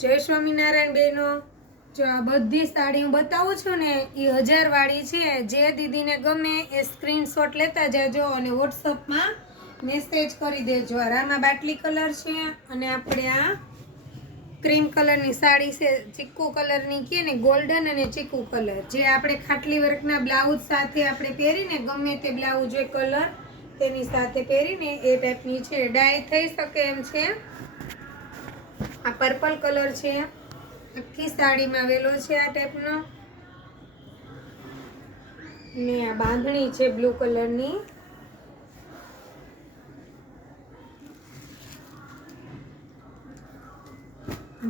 જય સ્વામિનારાયણ બહેનો। જો આ બધી સાડી હું બતાવું છું ને એ 1000 વાળી છે। જે દીદીને ગમે એ સ્ક્રીનશોટ લેતા જાજો અને વોટ્સઅપમાં મેસેજ કરી દેજો। આ રામા બાટલી કલર છે અને આપણે આ ક્રીમ કલરની સાડી છે, ચીકુ કલરની કે ને ગોલ્ડન અને ચીકુ કલર, જે આપણે ખાટલી વર્કના બ્લાઉઝ સાથે આપણે પહેરીને ગમે તે બ્લાઉઝ હોય કલર તેની સાથે પહેરીને એ ટાઈપની છે। ડાય થઈ શકે એમ છે। આ પર્પલ કલર છે, આખી સાડીમાં વેલો છે આ ટાઈપનો, ને આ બાંધણી છે બ્લુ કલરની।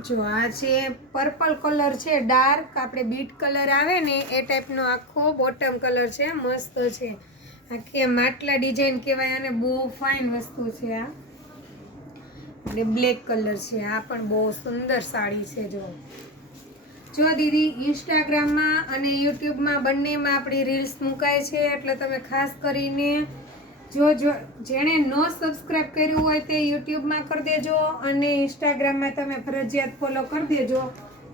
જો આ છે પર્પલ કલર છે, ડાર્ક આપણે બીટ કલર આવે ને એ ટાઈપનો આખો બોટમ કલર છે, મસ્ત છે। આખી માટલા ડિઝાઇન કહેવાય અને બહુ ફાઇન વસ્તુ છે આ। અને બ્લેક કલર છે, આ પણ બહુ સુંદર સાડી છે। જો દીદી ઇન્સ્ટાગ્રામમાં અને યુટ્યુબમાં બંનેમાં આપણી રીલ્સ મુકાય છે, એટલે તમે ખાસ કરીને જો જેણે ન સબસ્ક્રાઈબ કર્યું હોય તે યુટ્યુબમાં કરી દેજો અને ઇન્સ્ટાગ્રામમાં તમે ફરજિયાત ફોલો કરી દેજો,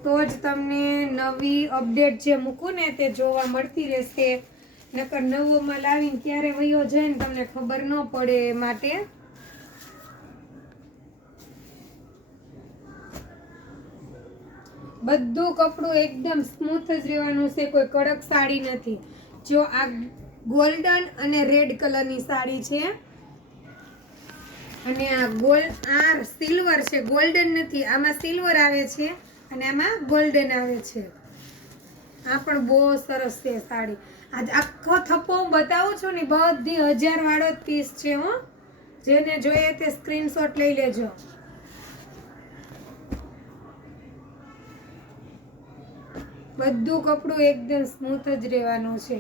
તો જ તમને નવી અપડેટ જે મૂકું ને તે જોવા મળતી રહેશે। નકર નવોમાં લાવીને ક્યારે વયો જાય ને તમને ખબર ન પડે, એ માટે બધું કપડું એકદમ સ્મૂથ જ રહેવાનું છે, કોઈ કડક સાડી નથી। જો આ ગોલ્ડન અને રેડ કલરની સાડી છે અને આ સિલ્વર છે, ગોલ્ડન નથી, આમાં સિલ્વર આવે છે અને આમાં ગોલ્ડન આવે છે। આ પણ બહુ સરસ છે સાડી। આજ આખો થપ્પો હું બતાવું છું ને બધી 1000 વાળો જ પીસ છે હો, જેને જોઈએ તે સ્ક્રીનશોટ લઈ લેજો। બધું કપડું એકદમ સ્મૂથ જ રહેવાનું છે।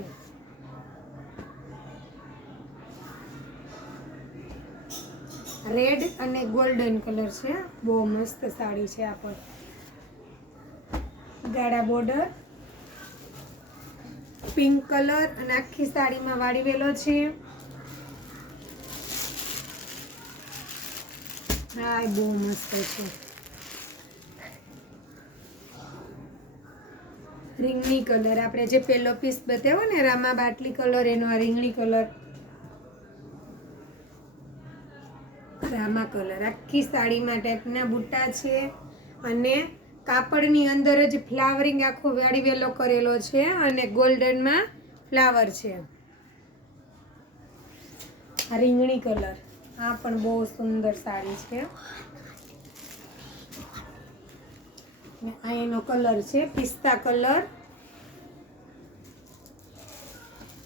રેડ અને ગોલ્ડન કલર છે, બહુ મસ્ત સાડી છે। આ પણ ગાળા બોર્ડર, પિંક કલર અને આખી સાડીમાં વાળીવેલો છે। હા બહુ મસ્ત છે। રીંગણી કલર, આપણે જે પેલો પીસ બતાવ્યો ને રામા બાટલી કલર, એનો આ રીંગણી કલર, રામા કલર, આખી સાડીમાં ટાઈપના બુટ્ટા છે અને કાપડની અંદર જ ફ્લાવરિંગ આખો વાળીવેલો કરેલો છે અને ગોલ્ડનમાં ફ્લાવર છે। આ રીંગણી કલર, આ પણ બહુ સુંદર સાડી છે। આ એનો કલર છે પિસ્તા કલર,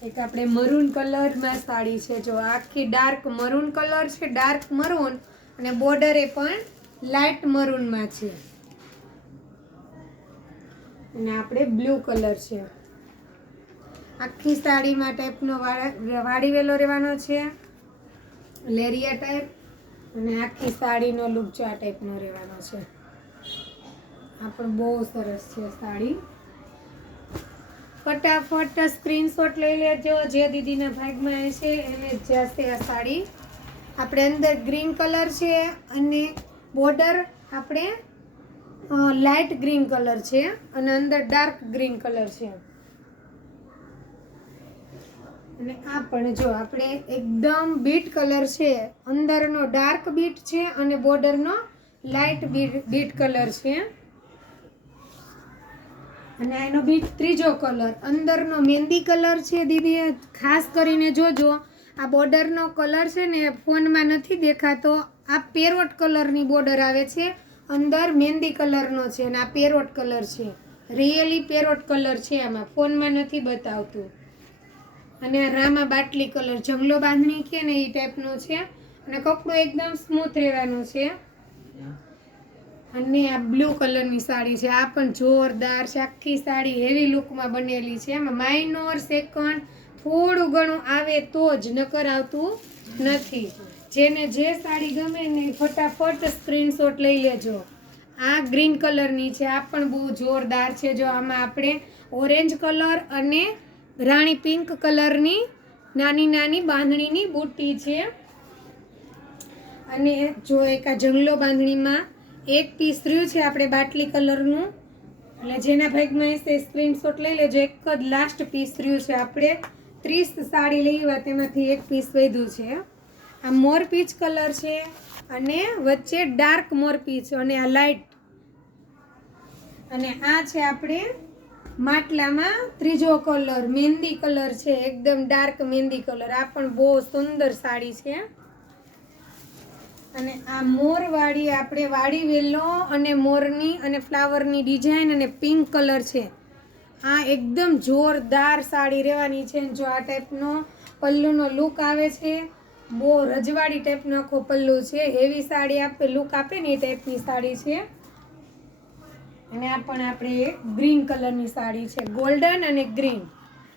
એક આપણે મરૂન કલરમાં સાડી છે। જો આખી ડાર્ક મરૂન કલર છે, ડાર્ક મરૂન અને બોર્ડર એ પણ લાઇટ મરૂનમાં છે અને આપણે બ્લુ કલર છે। આખી સાડીમાં ટાઈપનો વાળીવેલો રહેવાનો છે, લેરિયા ટાઈપ, અને આખી સાડીનો લુક આ ટાઈપનો રહેવાનો છે। આ પણ બહુ સરસ છે સાડી। ફટાફટ સ્ક્રીનશોટ લઈ લેજો, જે દીદીના ભાગમાં છે એને જશે આ સાડી। આપણે અંદર ગ્રીન કલર છે અને બોર્ડર આપણે લાઇટ ગ્રીન કલર છે અને અંદર ડાર્ક ગ્રીન કલર છે। અને આ પણ જો આપણે એકદમ બીટ કલર છે, અંદરનો ડાર્ક બીટ છે અને બોર્ડરનો લાઇટ બીટ કલર છે અને એનો બીટ ત્રીજો કલર, અંદરનો મહેંદી કલર છે। દીદી ખાસ કરીને જોજો, આ બોર્ડરનો કલર છે ને ફોનમાં નથી દેખાતો, આ પેરોટ કલરની બોર્ડર આવે છે, અંદર મહેંદી કલરનો છે અને આ પેરોટ કલર છે, રિયલી પેરોટ કલર છે, આમાં ફોનમાં નથી બતાવતું। અને આ રામા બાટલી કલર, જંગલો બાંધણી કે ને એ ટાઈપનું છે અને કપડું એકદમ સ્મૂથ રહેવાનું છે। અને આ બ્લુ કલરની સાડી છે, આ પણ જોરદાર છે, આખી સાડી હેવી લુકમાં બનેલી છે। એમાં માઇનોર સેકન્ડ થોડું ઘણું આવે તો જ, નકર આવતું નથી। જેને જે સાડી ગમે ને ફટાફટ સ્ક્રીનશોટ લઈ લેજો। આ ગ્રીન કલરની છે, આ પણ બહુ જોરદાર છે। જો આમાં આપણે ઓરેન્જ કલર અને રાણી પિંક કલરની નાની નાની બાંધણીની બુટ્ટી છે અને જો એક આ જંગલો બાંધણીમાં એક પીસ રહ્યું છે આપણે બાટલી કલરનું, એટલે જેના ભાગમાં હશે સ્ક્રીનશોટ લઈ લેજો. એક જ લાસ્ટ પીસ રહ્યું છે. આપણે 30 સાડી લેવા તેમાંથી એક પીસ વધ્યું છે. આ મોર પીચ કલર છે અને વચ્ચે ડાર્ક મોર પીચ અને આ લાઇટ, અને આ છે આપણે માટલામાં ત્રીજો કલર મહેંદી કલર છે, એકદમ ડાર્ક મહેંદી કલર. આ પણ બહુ સુંદર સાડી છે. અને આ મોર વાળી આપણે વાડી વેલો અને મોરની અને ફ્લાવરની ડિઝાઇન અને પિંક કલર છે. આ એકદમ જોરદાર સાડી રહેવાની છે. જો આ ટાઈપનો પલ્લુનો લુક આવે છે, બહુ રજવાડી ટાઈપનો આખો પલ્લુ છે. હેવી સાડી આપે લુક આપે ને એ ટાઈપની સાડી છે. અને આ પણ આપણે ગ્રીન કલરની સાડી છે, ગોલ્ડન અને ગ્રીન.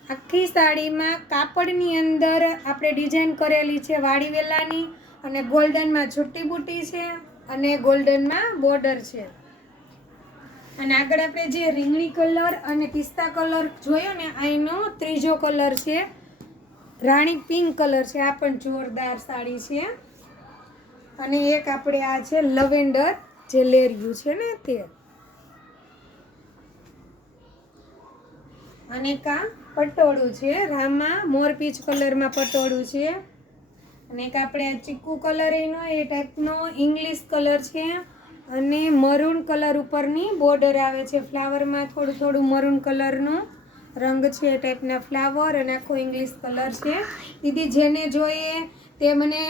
આખી સાડીમાં કાપડની અંદર આપણે ડિઝાઇન કરેલી છે વાડી વેલાની, અને ગોલ્ડનમાં છુટ્ટી બુટ્ટી છે અને ગોલ્ડનમાં બોર્ડર છે. અને આગળ આપણે જે રીંગણી કલર અને પિસ્તા કલર જોયો ને, આનો ત્રીજો કલર છે રાણી પિંક કલર છે. આ પણ જોરદાર સાડી છે. અને એક આપણે આ છે લવેન્ડર જે લેરિયું છે ને તે, અને કા પટોળું છે રામા મોર પીચ કલરમાં પટોળું છે. અને એક આપણે આ ચીકુ કલર એનો એ ટાઈપનો ઇંગ્લિશ કલર છે, અને મરૂન કલર ઉપરની બોર્ડર આવે છે. ફ્લાવરમાં થોડું થોડું મરૂન કલરનો રંગ છે, એ ટાઈપના ફ્લાવર, અને આખો ઇંગ્લિશ કલર છે. દીદી જેને જોઈએ તે મને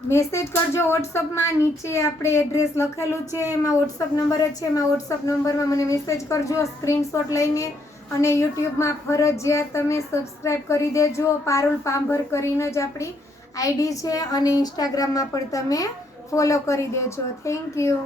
મેસેજ કરજો વોટ્સઅપમાં. નીચે આપણે એડ્રેસ લખેલું છે, એમાં વોટ્સઅપ નંબર જ છે. એમાં વોટ્સઅપ નંબરમાં મને મેસેજ કરજો સ્ક્રીનશોટ લઈને. અને યુટ્યુબમાં ફરજિયાત તમે સબસ્ક્રાઈબ કરી દેજો. પારુલ પાંભર કરીને જ આપણી આઈડી છે, અને ઇન્સ્ટાગ્રામમાં પણ તમે ફોલો કરી દેજો. Thank you.